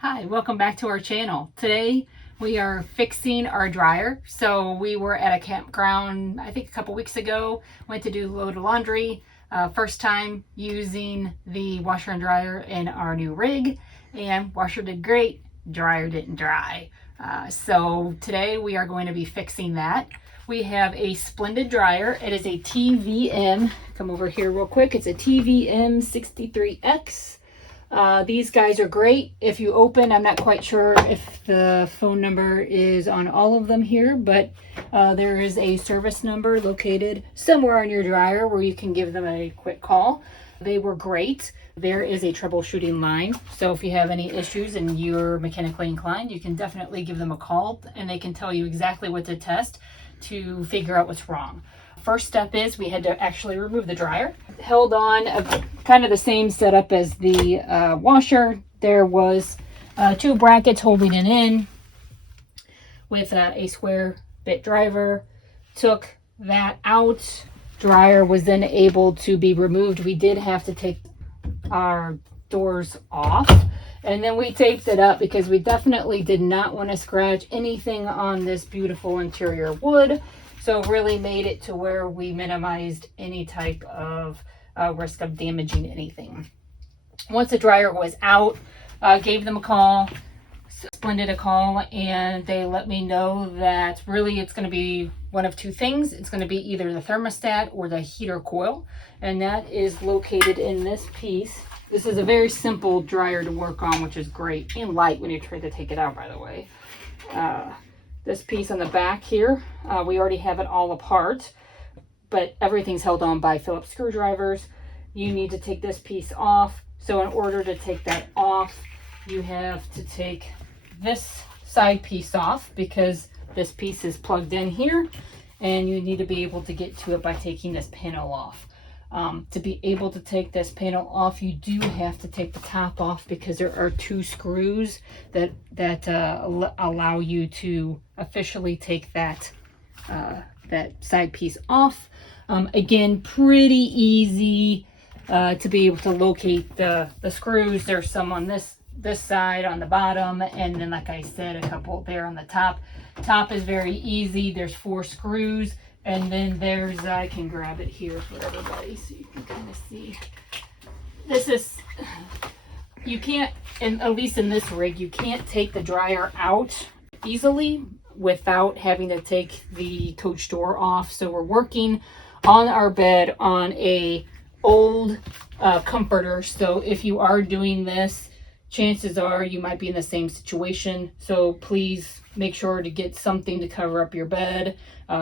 Hi, welcome back to our channel. Today we are fixing our dryer. So we were at a campground, I think a couple weeks ago, went to do a load of laundry. First time using the washer and dryer in our new rig, and washer did great, dryer didn't dry. So today we are going to be fixing that. We have a Splendid dryer. It is a TVM. Come over here real quick. It's a TVM 63X. These guys are great. If you open, I'm not quite sure if the phone number is on all of them here, but there is a service number located somewhere on your dryer where you can give them a quick call. They were great. There is a troubleshooting line. So if you have any issues and you're mechanically inclined, you can definitely give them a call and they can tell you exactly what to test to figure out what's wrong. First step is we had to actually remove the dryer. Held on kind of the same setup as the washer. There was two brackets holding it in with a square bit driver. Took that out. Dryer was then able to be removed. We did have to take our doors off, and then we taped it up because we definitely did not want to scratch anything on this beautiful interior wood. So really made it to where we minimized any type of risk of damaging anything. Once the dryer was out, gave them a call, Splendid a call, and they let me know that really it's going to be one of two things. It's going to be either the thermostat or the heater coil, and that is located in this piece. This is a very simple dryer to work on, which is great and light when you try to take it out, by the way. This piece on the back here, we already have it all apart, but everything's held on by Phillips screwdrivers. You need to take this piece off. So in order to take that off, you have to take this side piece off because this piece is plugged in here, and you need to be able to get to it by taking this panel off. To be able to take this panel off, you do have to take the top off because there are two screws that allow you to officially take that side piece off. Again, pretty easy to be able to locate the screws. There's some on this side on the bottom, and then like I said, a couple there on the top. Top is very easy. There's 4 screws. And then there's, I can grab it here for everybody so you can kind of see. This is, you can't, at least in this rig, you can't take the dryer out easily without having to take the coach door off. So we're working on our bed on a old comforter. So if you are doing this, chances are you might be in the same situation. So please make sure to get something to cover up your bed.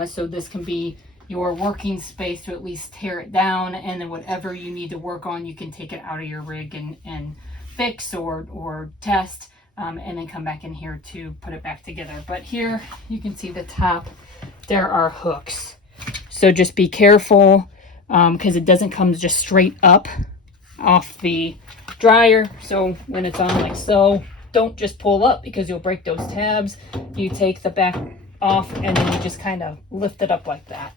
So this can be your working space to at least tear it down, and then whatever you need to work on, you can take it out of your rig and fix or test, and then come back in here to put it back together. But here you can see the top, there are hooks. So just be careful because it doesn't come just straight up off the dryer. So when it's on like so, don't just pull up because you'll break those tabs. You take the back off and then you just kind of lift it up like that.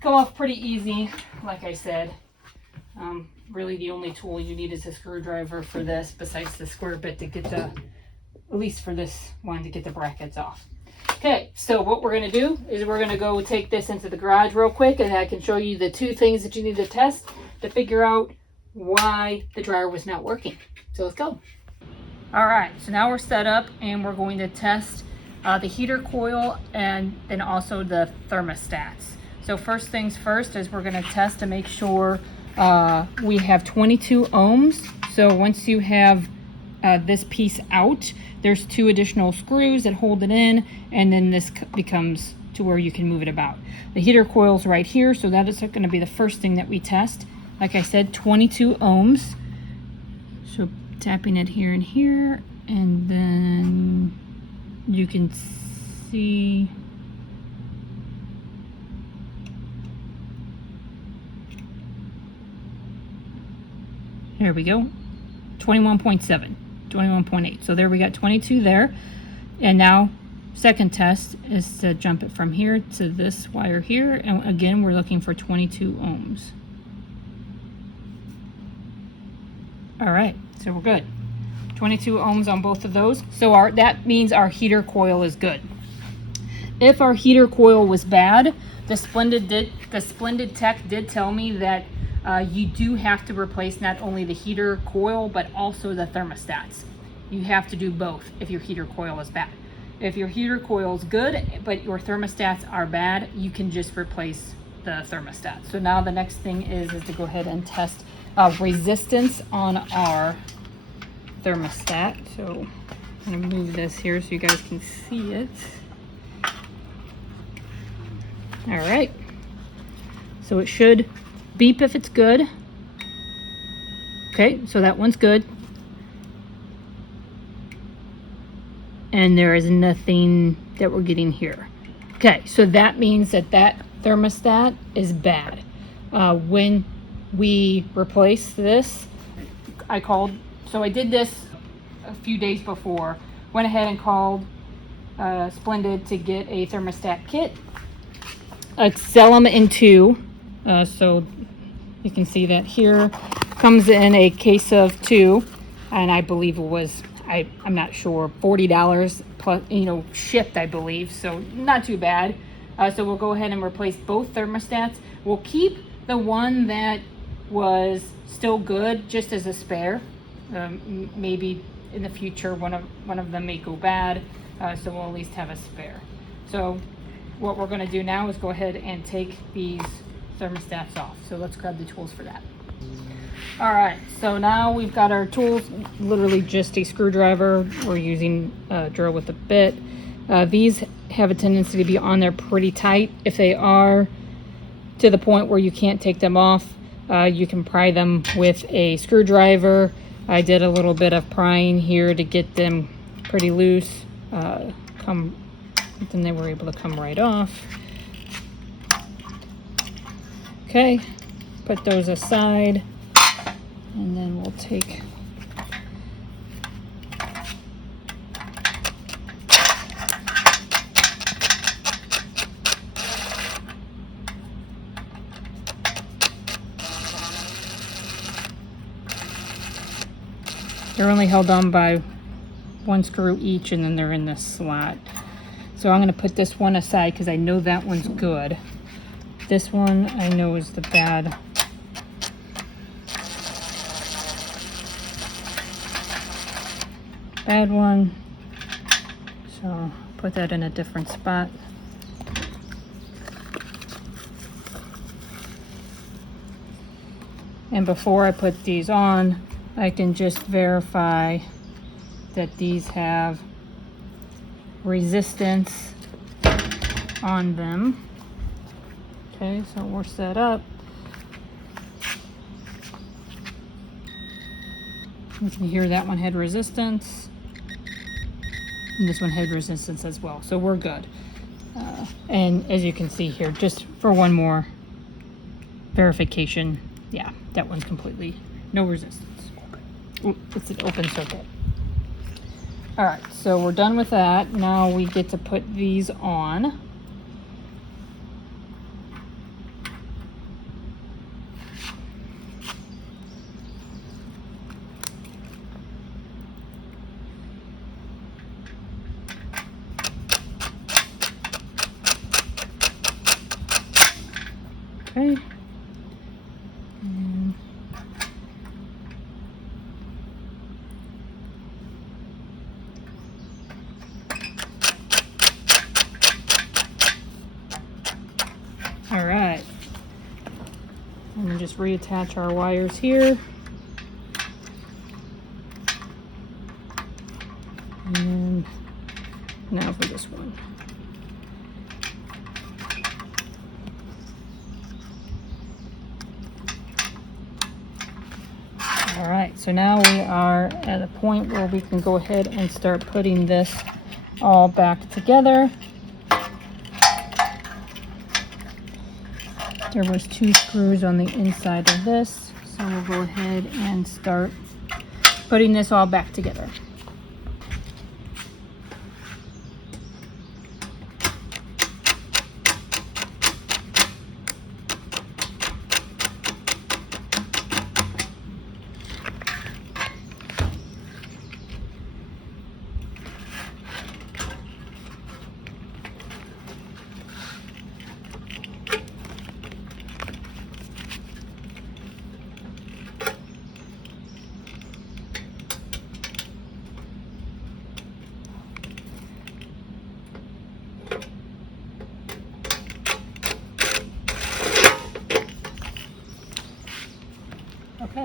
Come off pretty easy, like I said. Really the only tool you need is a screwdriver for this, besides the square bit to get the, at least for this one, to get the brackets off. Okay, so what we're going to do is we're going to go take this into the garage real quick, and I can show you the 2 things that you need to test to figure out why the dryer was not working. So let's go. All right, so now we're set up and we're going to test the heater coil and then also the thermostats. So first things first is we're going to test to make sure we have 22 ohms. So once you have this piece out, there's 2 additional screws that hold it in, and then this becomes to where you can move it about. The heater coil's right here, so that is going to be the first thing that we test. Like I said, 22 ohms. So tapping it here and here, and then you can see there we go, 21.7, 21.8. So there we got 22 there. And now second test is to jump it from here to this wire here, and again we're looking for 22 ohms. All right, so we're good. 22 ohms on both of those. So that means our heater coil is good. If our heater coil was bad, the Splendid tech did tell me that you do have to replace not only the heater coil, but also the thermostats. You have to do both if your heater coil is bad. If your heater coil is good, but your thermostats are bad, you can just replace the thermostat. So now the next thing is to go ahead and test resistance on our thermostat. So I'm gonna move this here so you guys can see it. All right, so it should beep if it's good. Okay, so that one's good. And there is nothing that we're getting here. Okay, so that means that thermostat is bad. When we replace this, I did this a few days before, went ahead and called Splendid to get a thermostat kit. I sell them in two, so you can see that here comes in a case of two, and I believe it was, I'm not sure, $40 plus, shipped, I believe, so not too bad. So we'll go ahead and replace both thermostats. We'll keep the one that was still good just as a spare. Maybe in the future one of them may go bad, so we'll at least have a spare. So what we're going to do now is go ahead and take these thermostats off. So let's grab the tools for that. All right, so now we've got our tools, literally just a screwdriver. We're using a drill with a bit. These have a tendency to be on there pretty tight. If they are to the point where you can't take them off, you can pry them with a screwdriver. I did a little bit of prying here to get them pretty loose. Then they were able to come right off. Okay, put those aside, and then we'll take they're only held on by one screw each, and then they're in this slot. So I'm going to put this one aside because I know that one's good. This one I know is the bad one. So put that in a different spot. And before I put these on, I can just verify that these have resistance on them. Okay, so we're set up. You can hear that one had resistance, and this one had resistance as well, so we're good. And as you can see here, just for one more verification, yeah, that one's completely no resistance. Ooh, it's an open circuit. All right, so we're done with that. Now we get to put these on. Okay. All right, and just reattach our wires here. And now for this one. All right, so now we are at a point where we can go ahead and start putting this all back together. There was 2 screws on the inside of this, so we'll go ahead and start putting this all back together.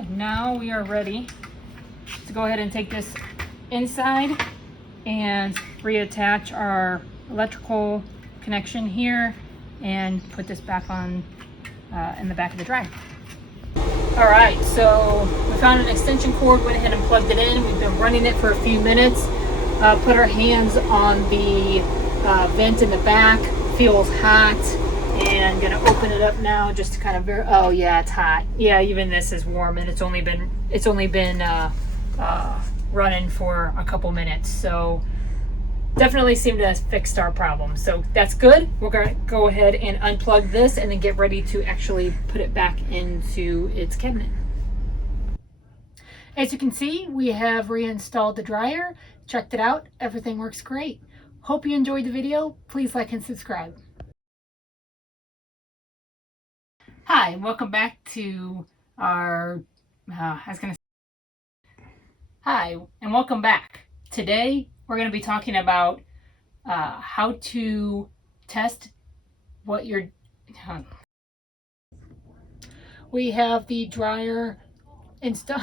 now we are ready to go ahead and take this inside and reattach our electrical connection here and put this back on in the back of the dryer. All right, so we found an extension cord, went ahead and plugged it in. We've been running it for a few minutes. Put our hands on the vent in the back. Feels hot, and gonna open it up now just to kind of oh yeah, it's hot. Yeah, even this is warm, and it's only been running for a couple minutes. So definitely seemed to have fixed our problem. So that's good. We're gonna go ahead and unplug this and then get ready to actually put it back into its cabinet. As you can see, we have reinstalled the dryer, checked it out, everything works great. Hope you enjoyed the video. Please like and subscribe. Hi, welcome back to our, Hi, and welcome back. Today, we're going to be talking about how to test what you're... We have the dryer installed.